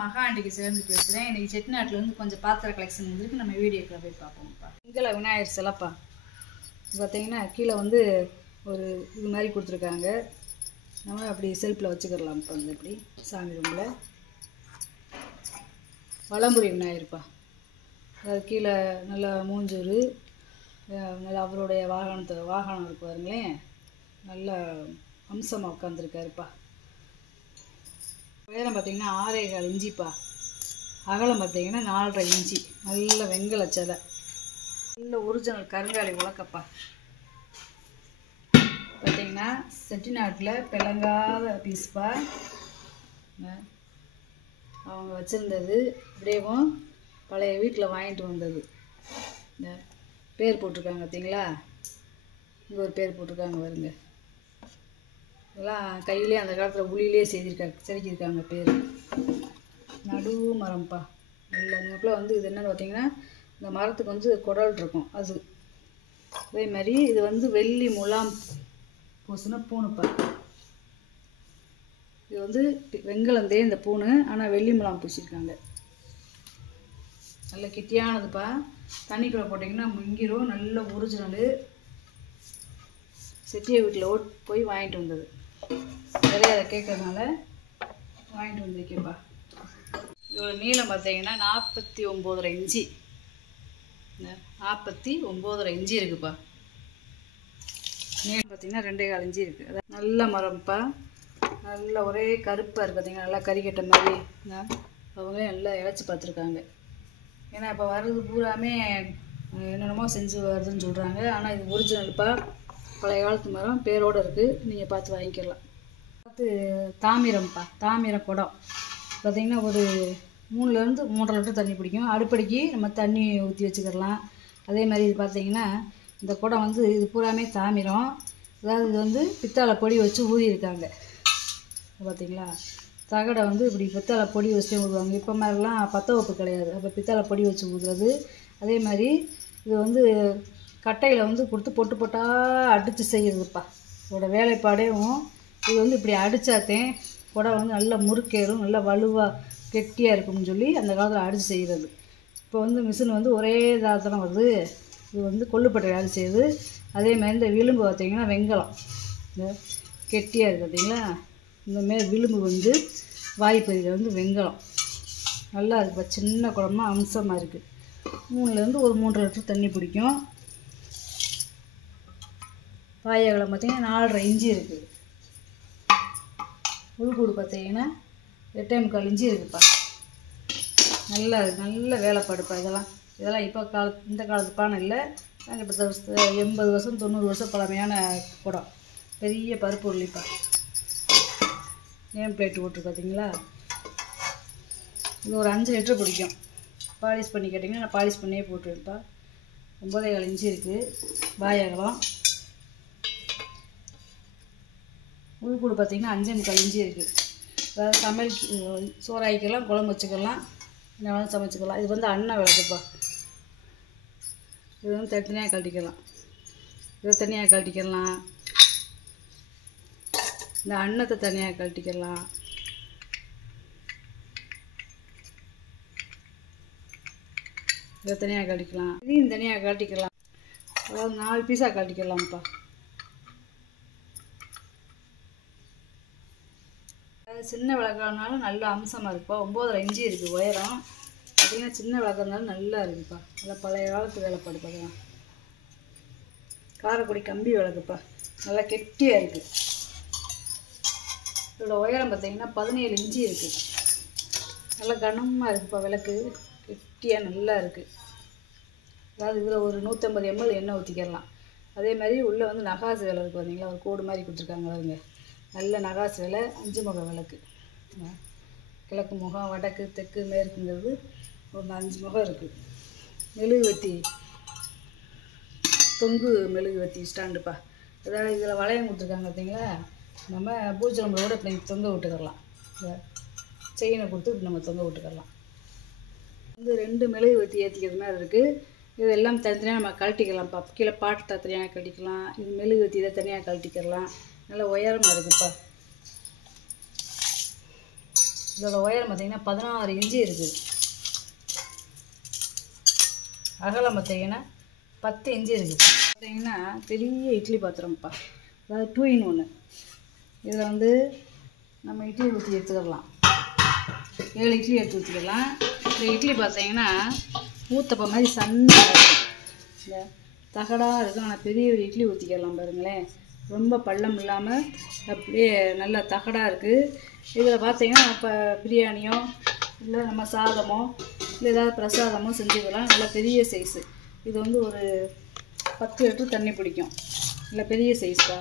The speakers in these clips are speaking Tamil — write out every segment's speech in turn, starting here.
மகா ஆண்டிக்கு சேர்ந்து பேசுகிறேன். இன்றைக்கி செட்டிநாட்டிலேருந்து கொஞ்சம் பாத்திர கலெக்ஷன் வந்துருக்கு. நம்ம வீடியோக்குள்ள போய் பார்ப்போம்ப்பா. வெங்கல விநாயகர் சிலைப்பா. பார்த்தீங்கன்னா கீழே வந்து ஒரு இது மாதிரி கொடுத்துருக்காங்க. நம்ம அப்படி செல்ஃபில் வச்சுக்கிடலாம். இப்போ வந்து இப்படி சாமி ரூமில் வலம்புரி விநாயகர்ப்பா. அது கீழே நல்லா மூஞ்சூர் நல்லா அவருடைய வாகனம் இருக்கு பாருங்களேன். நல்ல அம்சமாக உட்காந்துருக்காருப்பா. உயரம் பார்த்தீங்கன்னா 6.25 இன்ச்சிப்பா. அகலம் பார்த்தீங்கன்னா 4.5 இன்ச்சு. நல்ல வெங்கல சிலை, நல்ல ஒரிஜினல் கருங்காலி உலக்கப்பா. பார்த்தீங்கன்னா செட்டிநாட்டில் பிளங்காத பீஸ்ப்பா. அவங்க வச்சுருந்தது இப்படியேவும் பழைய வீட்டில் வாங்கிட்டு வந்தது. இந்த பேர் போட்டிருக்காங்க பார்த்தீங்களா, இங்கே ஒரு பேர் போட்டிருக்காங்க பாருங்க. இதெல்லாம் கையிலே அந்த காலத்தில் உளியிலே செதுக்கியிருக்காங்க பேர். நடு மரம்ப்பா. நல்ல இங்கேக்குள்ள வந்து இது என்னென்னு பார்த்தீங்கன்னா இந்த மரத்துக்கு வந்து குடல் இருக்கும். அது அதே மாதிரி இது வந்து வெள்ளி முலாம் பூசுன பூணுப்பா. இது வந்து வெங்கலந்தே இந்த பூணு, ஆனால் வெள்ளி முலாம் பூசியிருக்காங்க. நல்ல கெட்டியானதுப்பா. தண்ணிக்குள்ளே போட்டிங்கன்னா முங்கிரும். நல்ல ஒரிஜினலு. செட்டியை வீட்டில் போய் வாங்கிட்டு வந்தது. நிறைய அதை கேட்கறதுனால வாங்கிட்டு வந்திருக்கேன்ப்பா. இதோட நீளம் பார்த்தீங்கன்னா 49.5 இன்ச்சு. 49.5 இன்ச்சு இருக்குப்பா. நீளம் பார்த்தீங்கன்னா 2.25 இன்ச்சு இருக்குது. அதான் நல்ல மரம்ப்பா. நல்ல ஒரே கருப்பாக இருக்குது பார்த்தீங்கன்னா. நல்லா கறிக்கட்டை மாதிரி அவங்களே நல்லா இழைச்சி பார்த்துருக்காங்க. ஏன்னா இப்போ வர்றது பூராமே என்னென்னமோ செஞ்சு வருதுன்னு சொல்கிறாங்க. ஆனால் இது ஒரிஜினல்ப்பா. பழைய காலத்து மரம் பேரோடு இருக்குது. நீங்கள் பார்த்து வாங்கிக்கலாம். தாமிரம்ப்பா. தாமிர குடம் பார்த்திங்கன்னா ஒரு 3லேருந்து 3.5 லிட்டர் தண்ணி பிடிக்கும். அடுப்படிக்கு நம்ம தண்ணி ஊற்றி வச்சுக்கிடலாம். அதே மாதிரி இது பார்த்திங்கன்னா இந்த குடம் வந்து இது பூராமே தாமிரம். அதாவது இது வந்து பித்தாளை பொடி வச்சு ஊதியிருக்காங்க பார்த்திங்களா. தகடை வந்து இப்படி பித்தாளை பொடி வச்சு ஊதுவாங்க. இப்போ மாதிரிலாம் பற்ற வைப்பு கிடையாது. அப்போ பித்தாளை பொடி வச்சு ஊதுறது. அதே மாதிரி இது வந்து கட்டையில் வந்து கொடுத்து பொட்டு பொட்டாக அடித்து செய்கிறதுப்பா. இதோட வேலைப்பாடேவும் இது வந்து இப்படி அடித்தாத்தேன் குடம் வந்து நல்லா முறுக்கேறும், நல்லா வலுவாக கெட்டியாக இருக்கும்னு சொல்லி அந்த காலத்தில் அடித்து செய்கிறது. இப்போ வந்து மிஷின் வந்து ஒரே இதாக தானே வருது. இது வந்து கொள்ளுப்பட்டை அடித்து செய்யுது. அதே மாதிரி இந்த விளிம்பு பார்த்திங்கன்னா வெங்கலம் இந்த கெட்டியாக இருக்குது பார்த்திங்களா. இந்தமாரி விளிம்பு வந்து வாய்ப்பகுதியில் வந்து வெங்கலம் நல்லா இருக்குப்பா. சின்ன குடமா அம்சமாக இருக்குது. 3லேருந்து ஒரு 3.5 லிட்டர் தண்ணி பிடிக்கும். பாயகலம் பார்த்திங்கன்னா 4.5 இன்ச்சு இருக்குது. உள்கூடு பார்த்திங்கன்னா 8.25 இன்ச்சு இருக்குதுப்பா. நல்ல வேலைப்பாடுப்பா. இதெல்லாம் இப்போ இந்த காலத்து பானை இல்லை. நாங்கள் இப்போ 80 வருஷம் 90 வருஷம் பழமையான குடம். பெரிய பருப்பு உருளிப்பா. நேம் பிளேட்டு போட்டு பார்த்தீங்களா. இது ஒரு 5 லிட்டர் பிடிக்கும். பாலிஷ் பண்ணி கேட்டிங்கன்னா நான் பாலிஷ் பண்ணியே போட்டுருப்பா. 9.25 இன்ச்சு இருக்குது. பாயகலம் உள்கூடு பார்த்திங்கன்னா 5.25 இன்ச்சு இருக்குது. அதாவது சமையல் சோறாய்க்கலாம், குழம்பு வச்சுக்கலாம், என்ன வேணாலும் சமைச்சிக்கலாம். இது வந்து அன்ன விளக்குப்பா. இது வந்து தனியாக கழட்டிக்கலாம். இதை தனியாக கழட்டிக்கலாம். இந்த அன்னத்தை தனியாக கழட்டிக்கலாம். இதை தனியாக கழட்டிக்கலாம். இதையும் தனியாக கழட்டிக்கலாம். அதாவது 4 பீஸாக கழட்டிக்கலாம்ப்பா. சின்ன விளக்கானாலும் நல்ல அம்சமாக இருக்குப்பா. 9.5 இன்ச்சு இருக்குது உயரம். பார்த்திங்கன்னா சின்ன விளக்கா இருந்தாலும் நல்லா இருக்குப்பா. நல்லா பழைய காலத்து வேலைப்பாடு பார்க்கலாம். காரைக்குடி கம்பி விளக்குப்பா. நல்லா கெட்டியாக இருக்குது. இதோட உயரம் பார்த்திங்கன்னா 17 இன்ச்சு இருக்குது. நல்லா கனமாக இருக்குப்பா. விளக்கு கெட்டியாக நல்லா இருக்குது. அதாவது இதில் ஒரு 150 ml எண்ணெய் ஊற்றிக்கிடலாம். அதே மாதிரி உள்ளே வந்து நகாசு விலை இருக்குது பார்த்தீங்களா. ஒரு கோடு மாதிரி கொடுத்துருக்காங்க பாருங்க. நல்ல நகாசு விலை. 5 முக விளக்கு. கிழக்கு முகம், வடக்கு, தெற்கு, மேற்குங்கிறது ஒரு 5 முகம் இருக்குது. மெழுகுவத்தி தொங்கு மெழுகுவத்தி ஸ்டாண்டுப்பா. அதாவது இதில் வளையம் கொடுத்துருக்காங்க பார்த்தீங்களா. நம்ம பூஜை ரூமில் இப்படி தொங்க விட்டுக்கலாம். இந்த செயினை கொடுத்து இப்படி நம்ம தொங்க விட்டுக்கலாம். வந்து 2 மெழுகுவத்தி ஏற்றிக்கிறது மாதிரி இருக்குது. இதெல்லாம் தனித்தனியாக நம்ம கழட்டிக்கலாம்ப்பா. கீழே பாட்டு தனியாக கழட்டிக்கலாம். இது மெழுகுவத்தி இதை தனியாக கழட்டிக்கலாம். நல்லா உயரமாக இருக்குதுப்பா. இதோட உயரம் பார்த்திங்கன்னா 16 இன்ச்சு இருக்குது. அகலம் பார்த்திங்கன்னா 10 இன்ச்சு இருக்குது. பார்த்திங்கன்னா பெரிய இட்லி பாத்திரம்ப்பா, அதாவது 2 in 1. இதில் வந்து நம்ம இட்லி ஊற்றி எடுத்துக்கலாம். 7 இட்லி எடுத்து ஊற்றிக்கலாம். இந்த இட்லி பார்த்திங்கன்னா ஊத்தப்பம் மாதிரி சன்னமாக இருக்கும், இந்த தகடாக இருக்கும். ஆனால் பெரிய ஒரு இட்லி ஊற்றிக்கலாம் பாருங்களேன், ரொம்ப பள்ளம் இல்லாமல் அப்படியே நல்லா தகடாக இருக்குது. இதில் பார்த்திங்கன்னா இப்போ பிரியாணியோ இல்லை நம்ம சாதமோ இல்லை ஏதாவது பிரசாதமோ செஞ்சுக்கலாம். நல்லா பெரிய சைஸு. இது வந்து ஒரு 10 லிட்டர் தண்ணி பிடிக்கும். இல்லை பெரிய சைஸ்ப்பா.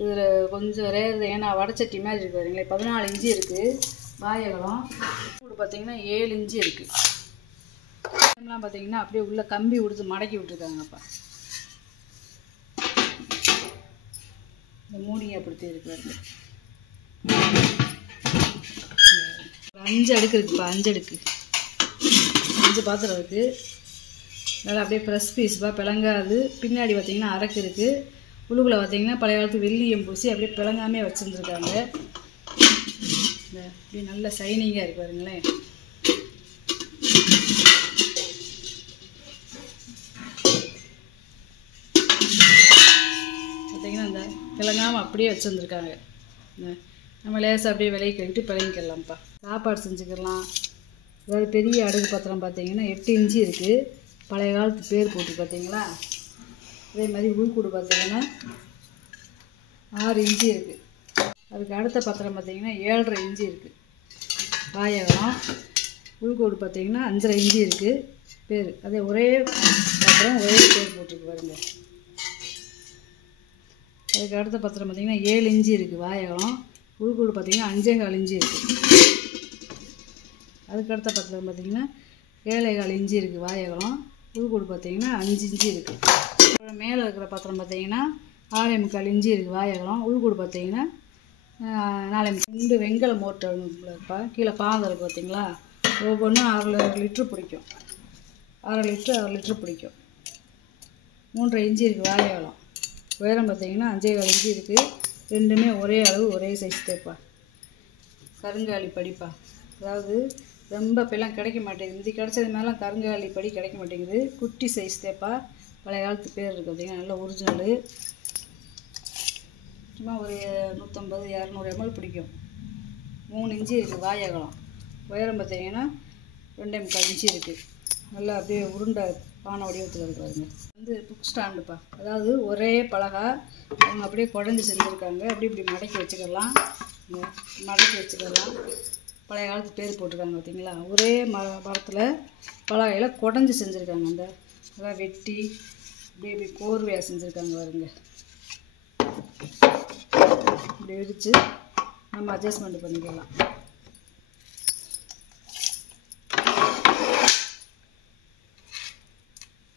இதில் கொஞ்சம் ரேர், ஏன்னா வடச்சட்டி மாதிரி இருக்குது பாருங்களேன். 14 இன்ச்சு இருக்குது வாயகலம். கூட பார்த்திங்கன்னா 7 இன்ச்சு இருக்குது. இதெல்லாம் பார்த்திங்கன்னா அப்படியே உள்ள கம்பி கொடுத்து மடக்கி விட்டுருக்காங்கப்பா. இந்த மூடியை அப்படித்தே இருக்குது. 5 அடுக்கு இருக்குப்பா, 5 அடுக்கு, 5 பாத்திரம் இருக்குது. நல்லா அப்படியே ப்ரெஸ் பீஸ்ப்பா, பிளங்காது. பின்னாடி பார்த்திங்கன்னா அரக்கு இருக்குது. உள்ளுக்குள்ளே பார்த்திங்கன்னா பழைய காலத்து வெள்ளியம் பூசி அப்படியே பிளங்காமே வச்சுருந்துருக்காங்க. அப்படியே நல்ல சைனிங்காக இருக்குது பாருங்களேன். பார்த்திங்கன்னா இந்த பிளங்காமல் அப்படியே வச்சுருந்துருக்காங்க. நம்ம லேசாக அப்படியே விலையை கட்டிட்டு பிளங்கிக்கலாம்ப்பா. சாப்பாடு செஞ்சுக்கலாம். அதாவது பெரிய அடுக்கு பாத்திரம் பார்த்திங்கன்னா 8 இன்ச்சு இருக்குது. பழைய காலத்து பேர் போட்டு பார்த்திங்களா. அதே மாதிரி உள்கூடு பார்த்திங்கன்னா 6 இன்ச்சு இருக்குது. அதுக்கு அடுத்த பாத்திரம் பார்த்திங்கன்னா 7.5 இன்ச்சு இருக்குது வாயகலம். உள்கூடு பார்த்திங்கன்னா 5.5 இன்ச்சு இருக்குது பேர். அதே ஒரே பாத்திரம் ஒரே பேர் போட்டிருக்கு பாருங்க. அதுக்கு அடுத்த பாத்திரம் பார்த்திங்கன்னா 7 இன்ச்சு இருக்குது வாயகலம். உள்கூடு பார்த்திங்கன்னா 5.25 இன்ச்சு இருக்குது. அதுக்கு அடுத்த பாத்திரம் பார்த்திங்கன்னா 7.25 இன்ச்சு இருக்குது வாயகலம். உள்கூடு பார்த்திங்கன்னா 5 இன்ச்சு இருக்குது. மேலே இருக்கிற பாத்திரம் பார்த்திங்கன்னா 6.25 இன்ச்சு இருக்குது வாயகலம். உள்கூடு பார்த்திங்கன்னா 4.5. வெங்கல மோட்டர்ப்பா. கீழே பாகம் இருக்குது பார்த்திங்களா. ஒவ்வொன்றும் 6 லிட்ரு பிடிக்கும். 6 லிட்ரு பிடிக்கும். 3.5 இன்ச்சு இருக்குது வாயகலம். உயரம் பார்த்திங்கன்னா 5.25 இன்ச்சு இருக்குது. ரெண்டுமே ஒரே அளவு ஒரே சைஸ் தேப்பா. கருங்காலி படிப்பா. அதாவது ரொம்ப இப்போலாம் கிடைக்க மாட்டேங்குது. இது கிடச்சது மேலே கருங்காலி படி கிடைக்க மாட்டேங்குது. குட்டி சைஸ் தேப்பா. பழைய காலத்து பேர் இருக்குது பார்த்திங்கன்னா, நல்லா ஒரிஜினலு. சும்மா ஒரு 150-200 ml பிடிக்கும். 3 இன்ச்சு இருக்குது வாயகலம். உயரம் பார்த்திங்கன்னா 2.25 இன்ச்சு இருக்குது. நல்லா அப்படியே உருண்டை பானை வடிவத்தில் இருக்குது பாருங்க. வந்து புக் ஸ்டாண்டுப்பா. அதாவது ஒரே பலகா அவங்க அப்படியே குழஞ்சி செஞ்சுருக்காங்க. அப்படி இப்படி மடக்கி வச்சுக்கலாம். மடக்கி வச்சுக்கலாம். பழைய காலத்து பேர் போட்டிருக்காங்க பார்த்திங்களா. ஒரே மரத்தில் பலகையில் குடஞ்சி செஞ்சுருக்காங்க. அந்த அதான் வெட்டி இப்படி இப்படி கோர்வையாக செஞ்சுருக்காங்க பாருங்க. இப்படி இடித்து நம்ம அட்ஜஸ்ட்மெண்ட் பண்ணிக்கலாம்.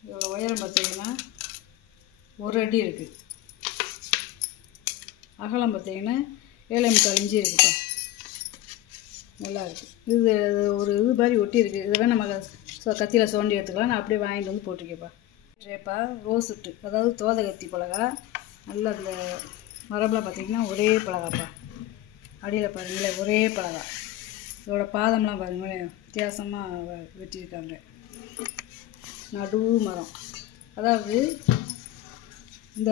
இதோட உயரம் பார்த்திங்கன்னா 1 அடி இருக்குது. அகலம் பார்த்திங்கன்னா 7.25 இன்ச்சு இருக்குப்பா. நல்லா இருக்குது. இது ஒரு இது மாதிரி ஒட்டி இருக்குது. இதெல்லாம் நம்ம கத்தியில் சோண்டி எடுத்துக்கலாம். நான் அப்படியே வாங்கிட்டு வந்து போட்டிருக்கேப்பா. ட்ரேப்பா ரோஸுட்டு, அதாவது தோதை கத்தி பலகா. நல்லா அந்த மரபில் பார்த்திங்கன்னா ஒரே பலகாப்பா. அடியில் பாருங்களேன் ஒரே பலகா. இதோட பாதம்லாம் பாருங்களேன் வித்தியாசமாக வெட்டியிருக்காங்க. நடு மரம். அதாவது இந்த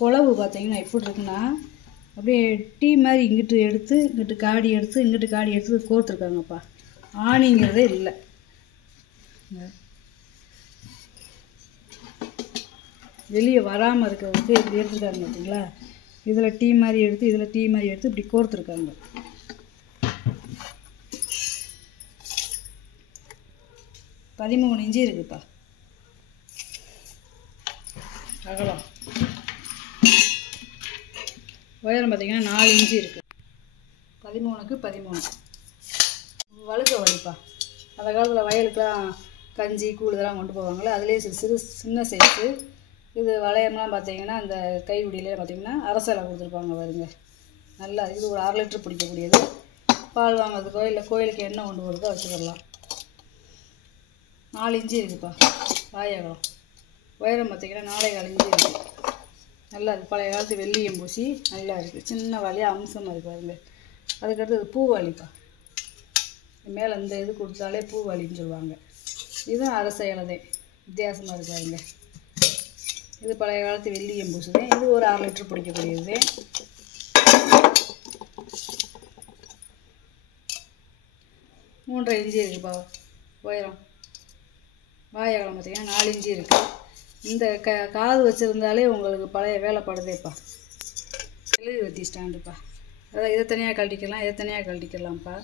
குழவு பார்த்திங்கன்னா எப்படி இருக்குன்னா அப்படியே டீ மாதிரி இங்கிட்டு எடுத்து இங்கிட்டு காடி எடுத்து இங்கிட்டு காடி எடுத்து கோர்த்துருக்காங்கப்பா. ஆணிங்கிறதே இல்லை. வெளியே வராமல் இருக்கிறதுக்கு இப்படி எடுத்துருக்காங்க பார்த்தீங்களா. இதில் டீ மாதிரி எடுத்து இதில் டீ மாதிரி எடுத்து இப்படி கோர்த்துருக்காங்க. பதிமூணு இன்ச்சு இருக்குப்பா அகலம். உயரம் பார்த்திங்கன்னா 4 இன்ச்சு இருக்குது. 13க்கு 13 வழுக்க வலிப்பா. அந்த காலத்தில் வயலுக்கெலாம் கஞ்சி கூழ் இதெல்லாம் கொண்டு போவாங்களே, அதுலேயே சின்ன சைஸு. இது வளையம்லாம் பார்த்திங்கன்னா இந்த கைவிடியிலே பார்த்திங்கன்னா அரசலை கொடுத்துருப்பாங்க பாருங்க. நல்லா இது ஒரு 1/2 லிட்டர் பிடிக்கக்கூடியது. பால் வாங்கிறதுக்கோ இல்லை கோயிலுக்கு எண்ணெய் கொண்டு போகிறதோ வச்சுக்கலாம். 4 இன்ச்சு இருக்குப்பா வாயகலம். உயரம் பார்த்திங்கன்னா 4.25 இன்ச்சு இருக்குது. நல்லா இருக்குது. பழைய காலத்து வெள்ளியம் பூசி நல்லா இருக்குது. சின்ன வாலியாக அம்சமாக இருக்குது பாருங்க. அதுக்கடுத்து இது பூவாளிப்பா. மேலே இந்த இது கொடுத்தாலே பூவாளின்னு சொல்லுவாங்க. இதுவும் அரச இலதே வித்தியாசமாக இருக்காருங்க. இது பழைய காலத்து வெள்ளியம் பூசுதேன். இது ஒரு 1/2 லிட்டர் பிடிக்கக்கூடியது. 3.5 இன்ச்சு இருக்குப்பா உயரம். வாயகலம் பார்த்திங்கன்னா 4 இன்ச்சு இருக்குது. இந்த காது வச்சுருந்தாலே உங்களுக்கு பழைய வேலைப்படுதேப்பா. மெழுகுவர்த்தி ஸ்டாண்டுப்பா. அதான் இதை தனியாக கழட்டிக்கலாம், இதை தனியாக கழட்டிக்கலாம்ப்பா.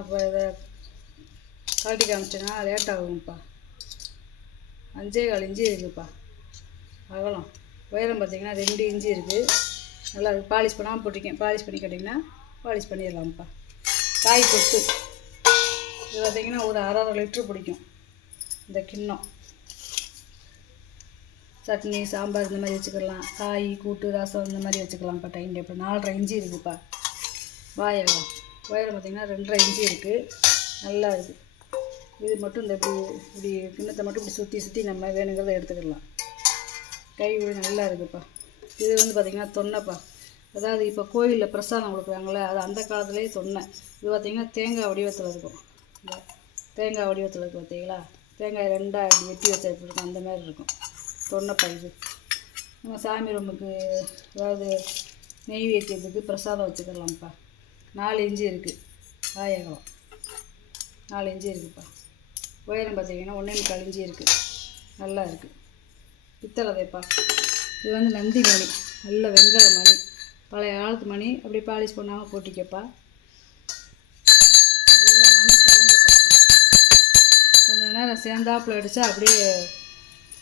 இப்போ இதை கழட்டி காமிச்சேன்னா லேட் ஆகும்ப்பா. 5.25 இன்ச்சு இருக்குதுப்பா அகலம். உயரம் பார்த்திங்கன்னா 2 இன்ச்சு இருக்குது. நல்லா பாலிஷ் பண்ணாமல் போட்டிருக்கேன். பாலிஷ் பண்ணி கேட்டிங்கன்னா பாலிஷ் பண்ணிடலாம்ப்பா. காய் கொத்து இது பார்த்திங்கன்னா ஒரு 1/2 லிட்டர் பிடிக்கும். இந்த கிண்ணம் சட்னி சாம்பார் இந்த மாதிரி வச்சுக்கலாம். காய் கூட்டு ரசம் இந்த மாதிரி வச்சுக்கலாம்ப்பா. டைம் டேபிள் 4.5 இன்ச்சு இருக்குதுப்பா. வாயகம் உயரம் பார்த்திங்கன்னா 2.5 இன்ச்சு இருக்குது. நல்லா இருக்குது. இது மட்டும் இந்த இப்படி கிண்ணத்தை மட்டும் இப்படி சுற்றி நம்ம வேணுங்கிறத எடுத்துக்கலாம். கை விட நல்லா இருக்குதுப்பா. இது வந்து பார்த்திங்கன்னா தொன்னைப்பா. அதாவது இப்போ கோயிலில் பிரசாதம் கொடுக்குறாங்களே அது அந்த காலத்துலேயே தொன்னை. இது பார்த்திங்கன்னா தேங்காய் வடிவத்தில் இருக்கும். இந்த தேங்காய் வடிவத்தில் இருக்குது பார்த்தீங்களா? தேங்காய் 2ஆக அப்படி வெட்டி வச்சா எப்படி இருக்கும் அந்த மாதிரி இருக்கும் தொன்னைப்பா. இது நம்ம சாமி ரூமுக்கு அதாவது நெய்வேத்தியத்துக்கு பிரசாதம் வச்சுக்கலாம்ப்பா. 4 இன்ச்சு இருக்குது. வாயகம் 4 இன்ச்சு இருக்குதுப்பா. உயரம் பார்த்திங்கன்னா 1.25 இன்ச்சு இருக்குது. நல்லா இருக்குது. பித்தளைப்பா. இது வந்து நந்தி மணி, நல்ல வெங்கல மணி, பழைய காலத்து மணி. அப்படி பாலிஷ் பண்ணாமல் போட்டிக்கப்பா. நல்ல மணி சவுண்டை பாருங்க. கொஞ்சம் நேரம் சேர்ந்தாப்புல அடித்தா அப்படியே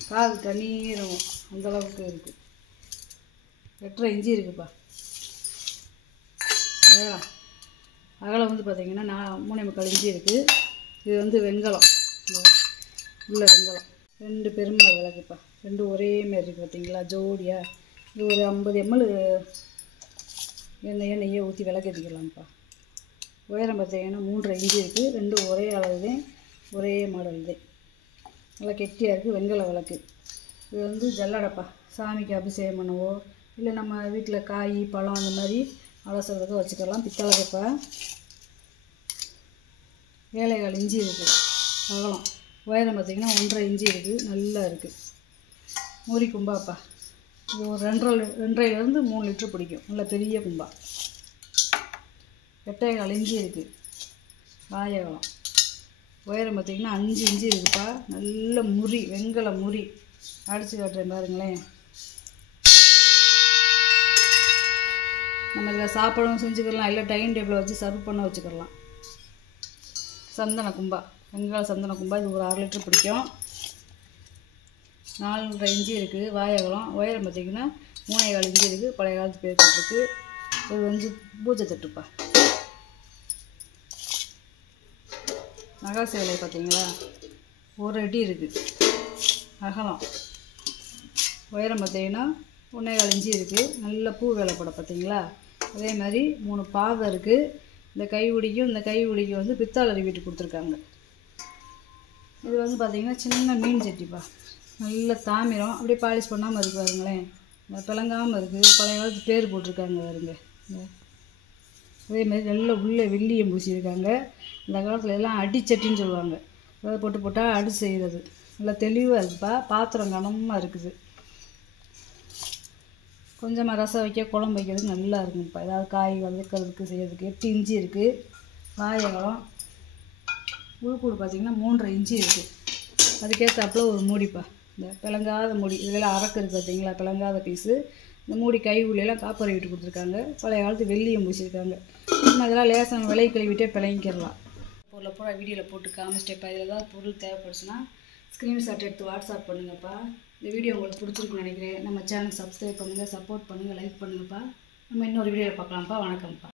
காது தண்ணீரும் அந்தளவுக்கு இருக்குது. 8.5 இன்ச்சு இருக்குதுப்பா. அகலம் வந்து பார்த்திங்கன்னா 3.25 இன்ச்சு இருக்குது. இது வந்து வெங்கலம், உள்ள வெங்கலம். 2 பெருமாள் விளக்குப்பா. 2 ஒரே மாரி இருக்குது பார்த்தீங்களா, ஜோடியாக. இது ஒரு 50 ml எண்ணெயை ஊற்றி விளக்கேற்றிக்கலாம்ப்பா. உயரம் பார்த்தீங்கன்னா 3.5 இன்ச்சு இருக்குது. 2 ஒரே அளவு தான், ஒரே மாடல் தான். நல்லா கெட்டியாக இருக்குது. வெங்கல விளக்கு. இது வந்து ஜல்லடைப்பா. சாமிக்கு அபிஷேகம் பண்ணவோ இல்லை நம்ம வீட்டில் காய் பழம் அந்த மாதிரி அலசுறதுக்கு வச்சுக்கலாம். பித்தளைப்பா. 7.25 இன்ச்சு இருக்குது அகலம். உயரம் பார்த்திங்கன்னா 1.5 இன்ச்சு இருக்குது. நல்லா இருக்குது. மூரி கும்பாப்பா. இது ஒரு 2.5லேருந்து 3 லிட்டர் பிடிக்கும். நல்ல பெரிய கும்பா. 8.25 இன்ச்சு இருக்குது. வாயகலம். உயரம் பார்த்திங்கன்னா 5 இன்ச்சு இருக்குதுப்பா. நல்ல முறி, வெங்கல முறி. அடித்து காட்டுறேன் பாருங்களேன். நம்ம இதில் சாப்பாடும் செஞ்சுக்கலாம், இல்லை டைனிங் டேபிளில் வச்சு சர்வ் பண்ண வச்சுக்கலாம். சந்தன கும்பா, வெங்காய சந்தன கும்பா. இது ஒரு 1/2 லிட்டர் பிடிக்கும். 4.5 இன்ச்சு இருக்குது. வாயகலம். உயரம் பார்த்திங்கன்னா 3.25 இன்ச்சு இருக்குது. பழைய காலத்து பேர் போட்டிருக்கு. இது வந்து பூஜை தட்டுப்பா. நகாசு வேலை பார்த்தீங்களா, 1 அடி இருக்குது அகலம். உயரம் பார்த்திங்கன்னா 1.25 இன்ச்சு இருக்குது. நல்ல பூ வேலைப்பட பார்த்தீங்களா. அதே மாதிரி 3 பாதம் இருக்குது. இந்த கைவிடிக்கும் வந்து பித்தாளை வீட்டு கொடுத்துருக்காங்க. இது வந்து பார்த்திங்கன்னா சின்ன மீன் சட்டிப்பா. நல்ல தாமிரம். அப்படியே பாலிஷ் பண்ணாமல் இருக்கு பாருங்களேன். பிளங்காமல் இருக்குது. பழைய காலத்து பேர் போட்டிருக்காங்க பாருங்க. அதே மாதிரி நல்ல உள்ளே வெள்ளியம் பூசியிருக்காங்க. இந்த காலத்தில் எல்லாம் அடிச்சட்டின்னு சொல்லுவாங்க. அதை போட்டால் அடி செய்கிறது. நல்லா தெளிவாக இருக்குப்பா. பாத்திரம் கனமாக இருக்குது. கொஞ்சமாக ரசம் வைக்க குழம்பு வைக்கிறதுக்கு நல்லா இருக்குங்கப்பா. ஏதாவது காய் வதக்கிறதுக்கு செய்கிறதுக்கு. 8 இன்ச்சு இருக்குது. வாயகலம். உள்கூடு பார்த்திங்கன்னா 3.5 இன்ச்சு இருக்குது. அதுக்கேற்றாப்புல ஒரு மூடிப்பா. இந்த பிளங்காத மூடி. இதெல்லாம் அரக்கு இருக்குது பார்த்தீங்களா, பிளங்காத பீஸு. இந்த மூடி கை உள்ளெல்லாம் காப்பரை விட்டு கொடுத்துருக்காங்க. பழைய காலத்து வெள்ளியம் பூசியிருக்காங்க. நம்ம இதெல்லாம் லேசான விலை கழுவிட்டே பிளங்கிக்கிறலாம். பொருளை பூரா வீடியோவில் போட்டு காமிச்சிட்டேப்பா. இதில் ஏதாவது பொருள் தேவைப்படுச்சுன்னா ஸ்க்ரீன்ஷாட் எடுத்து வாட்ஸ்அப் பண்ணுங்கப்பா. இந்த வீடியோ உங்களுக்கு பிடிச்சிருக்குன்னு நினைக்கிறேன். நம்ம சேனல் சப்ஸ்கிரைப் பண்ணுங்கள், சப்போர்ட் பண்ணுங்கள், லைக் பண்ணுங்கப்பா. நம்ம இன்னொரு வீடியோவில் பார்க்கலாம்ப்பா. வணக்கம்ப்பா.